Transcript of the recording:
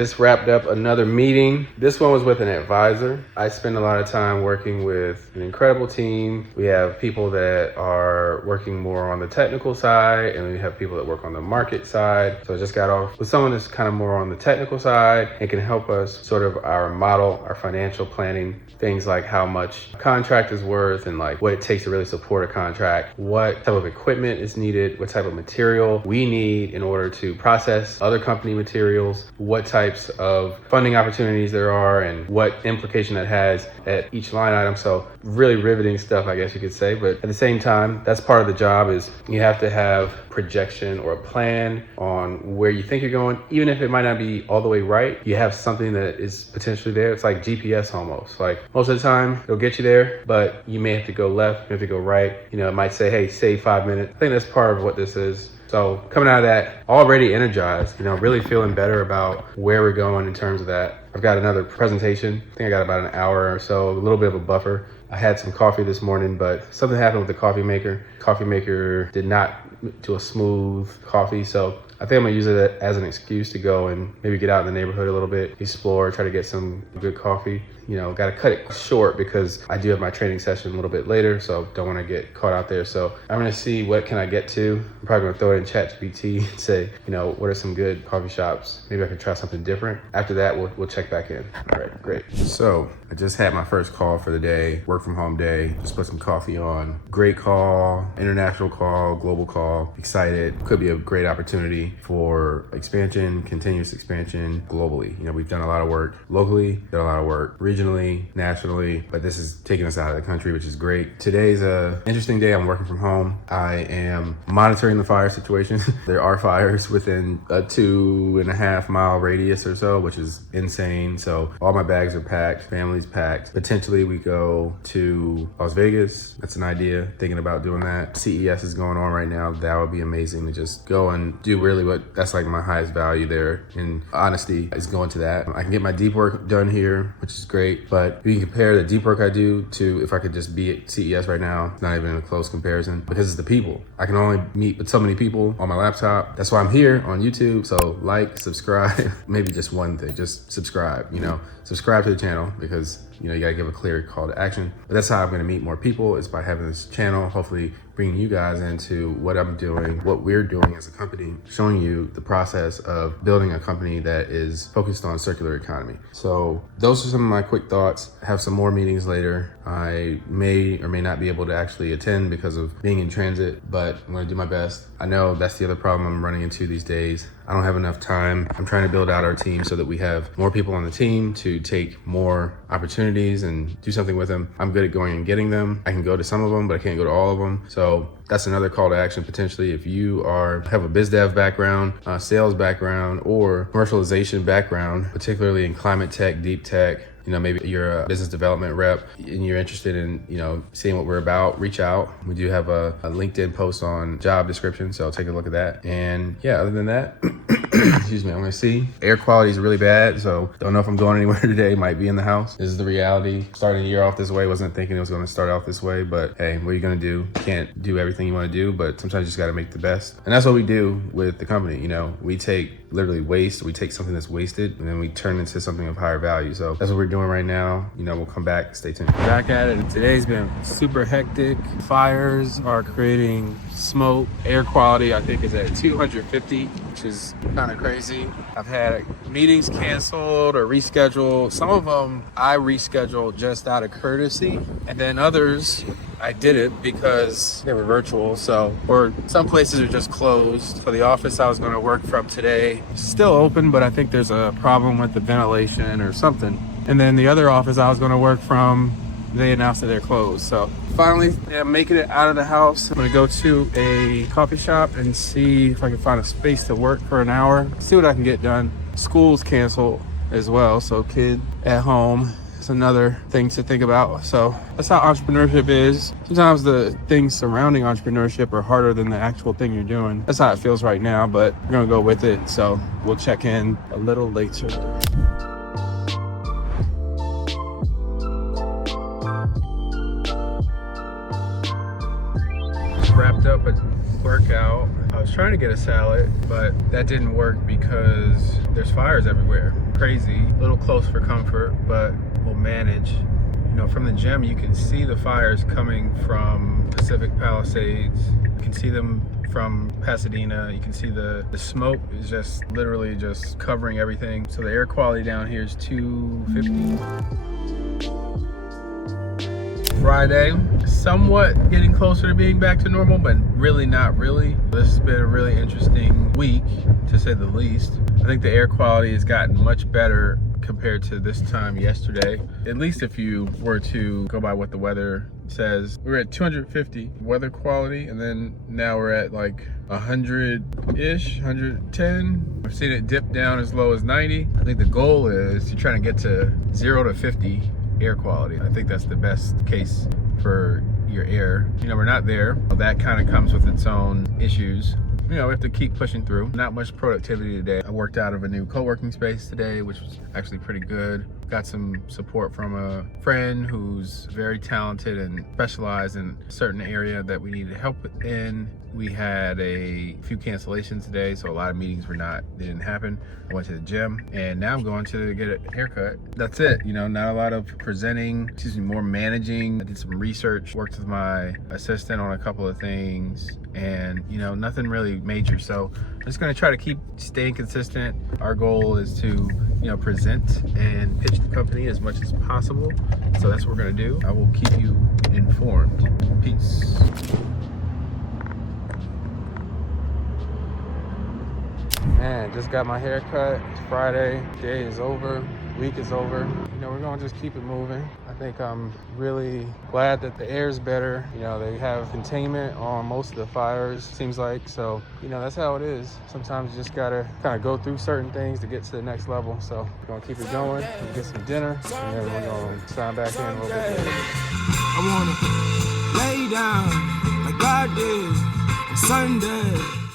Just wrapped up another meeting. This one was with an advisor. I spend a lot of time working with an incredible team. We have people that are working more on the technical side, and we have people that work on the market side. So I just got off with someone that's kind of more on the technical side and can help us sort of our model, our financial planning, things like how much a contract is worth and like what it takes to really support a contract, what type of equipment is needed, what type of material we need in order to process other company materials, what types of funding opportunities there are, and what implication that has at each line item. So really riveting stuff, I guess you could say. But at the same time, that's part of the job, is you have to have projection or a plan on where you think you're going. Even if it might not be all the way right, you have something that is potentially there. It's like GPS almost. Like most of the time it'll get you there, but you may have to go left, you have to go right. You know, it might say, hey, save 5 minutes. I think that's part of what this is. So coming out of that, already energized, you know, really feeling better about where we're going in terms of that. I've got another presentation. I think I got about an hour or so, a little bit of a buffer. I had some coffee this morning, but something happened with the coffee maker. Coffee maker did not do a smooth coffee. So I think I'm gonna use it as an excuse to go and maybe get out in the neighborhood a little bit, explore, try to get some good coffee. You know, gotta cut it short because I do have my training session a little bit later, so don't wanna get caught out there. So I'm gonna see what can I get to. I'm probably gonna throw it in ChatGPT and say, you know, what are some good coffee shops? Maybe I can try something different. After that, we'll check back in. All right, great. So I just had my first call for the day, work from home day. Just put some coffee on. Great call, international call, global call. Excited. Could be a great opportunity for expansion, continuous expansion globally. You know, we've done a lot of work locally, done a lot of work regionally, nationally, but this is taking us out of the country, which is great. Today's a interesting day. I'm working from home. I am monitoring the fire situation. There are fires within a 2.5 mile radius or so, which is insane. So all my bags are packed, family's packed. Potentially we go to Las Vegas. That's an idea, thinking about doing that. CES is going on right now. That would be amazing to just go and do really what, that's like my highest value there. And honesty is going to that. I can get my deep work done here, which is great. But if you can compare the deep work I do to if I could just be at CES right now, it's not even a close comparison because it's the people. I can only meet with so many people on my laptop. That's why I'm here on YouTube. So like, subscribe, maybe just one thing, just subscribe, you know, subscribe to the channel because, you know, you gotta give a clear call to action. But that's how I'm gonna meet more people, is by having this channel, hopefully bringing you guys into what I'm doing, what we're doing as a company, showing you the process of building a company that is focused on circular economy. So those are some of my quick thoughts. I have some more meetings later. I may or may not be able to actually attend because of being in transit, but I'm gonna do my best. I know that's the other problem I'm running into these days. I don't have enough time. I'm trying to build out our team so that we have more people on the team to take more opportunities and do something with them. I'm good at going and getting them. I can go to some of them, but I can't go to all of them. So that's another call to action potentially. If you have a biz dev background, sales background, or commercialization background, particularly in climate tech, deep tech, you know, maybe you're a business development rep and you're interested in, you know, seeing what we're about, reach out. We do have a LinkedIn post on job description, so take a look at that. And yeah, other than that, excuse me, I'm gonna see. Air quality is really bad, so don't know if I'm going anywhere today. Might be in the house. This is the reality. Starting the year off this way, wasn't thinking it was gonna start off this way, but hey, what are you gonna do? You can't do everything you wanna do, but sometimes you just gotta make the best. And that's what we do with the company. You know, we take literally waste, we take something that's wasted and then we turn it into something of higher value. So that's what we're doing right now. You know, we'll come back, stay tuned. Back at it. Today's been super hectic. Fires are creating smoke. Air quality, I think, is at 250, which is kind of crazy. I've had meetings canceled or rescheduled. Some of them I rescheduled just out of courtesy, and then others I did it because they were virtual. So, or some places are just closed. So the office I was going to work from today is still open, but I think there's a problem with the ventilation or something. And then the other office I was going to work from, they announced that they're closed. So finally, yeah, making it out of the house. I'm gonna go to a coffee shop and see if I can find a space to work for an hour, see what I can get done. School's canceled as well, so kid at home is another thing to think about. So that's how entrepreneurship is. Sometimes the things surrounding entrepreneurship are harder than the actual thing you're doing. That's how it feels right now, but we're gonna go with it. So we'll check in a little later. Wrapped up a workout. I was trying to get a salad, but that didn't work because there's fires everywhere. crazy, a little close for comfort, but we'll manage. You know, from the gym, you can see the fires coming from Pacific Palisades. You can see them from Pasadena. You can see the smoke is just literally just covering everything. So the air quality down here is 250. Friday, somewhat getting closer to being back to normal, but really not really. This has been a really interesting week, to say the least. I think the air quality has gotten much better compared to this time yesterday. At least if you were to go by what the weather says. We were at 250 weather quality, and then now we're at like 100-ish, 110. I've seen it dip down as low as 90. I think the goal is to try to get to 0 to 50 air quality. I think that's the best case for your air. You know, we're not there. That kind of comes with its own issues. You know, we have to keep pushing through. Not much productivity today. I worked out of a new co-working space today, which was actually pretty good. Got some support from a friend who's very talented and specialized in a certain area that we needed help in. We had a few cancellations today, so a lot of meetings they didn't happen. I went to the gym, and now I'm going to get a haircut. That's it, you know, not a lot of presenting, more managing. I did some research, worked with my assistant on a couple of things, and you know, nothing really major. So I'm just gonna try to keep staying consistent. Our goal is to, you know, present and pitch the company as much as possible. So that's what we're gonna do. I will keep you informed. Peace. Man, just got my hair cut. It's Friday, day is over, week is over. You know, we're gonna just keep it moving. I think I'm really glad that the air is better. You know, they have containment on most of the fires, seems like. So, you know, that's how it is. Sometimes you just gotta kind of go through certain things to get to the next level. So we're gonna keep it going, we'll get some dinner, and then we're gonna sign back in a little bit later. I wanna lay down like God did on Sunday.